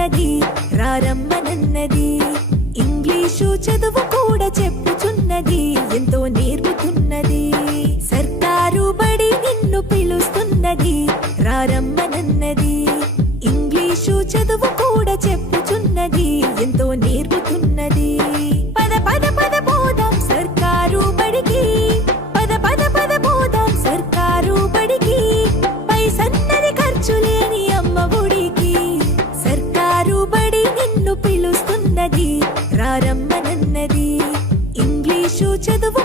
పిలుస్తున్నది రారమ్మనన్నది. English చదువు కూడా చెప్పుచున్నది ఎంతో నేర్పుతున్నది. సర్కారు బడి నిన్ను పిలుస్తున్నది రారమ్మనన్నది. ఇంగ్లీషు చదువు కూడా చెప్పుచున్నది ఎంతో నేర్పుతున్నది. పద పద పద పోదాం సర్కారు బడికి, పద పద పద పోదాం సర్కారు బడికి. పైసన్నది ఖర్చు లేని అమ్మ ఒడికి. సర్కారు బడి నిన్ను పిలుస్తున్నది రారమ్మనన్నది. ఇంగ్లీషు చదువు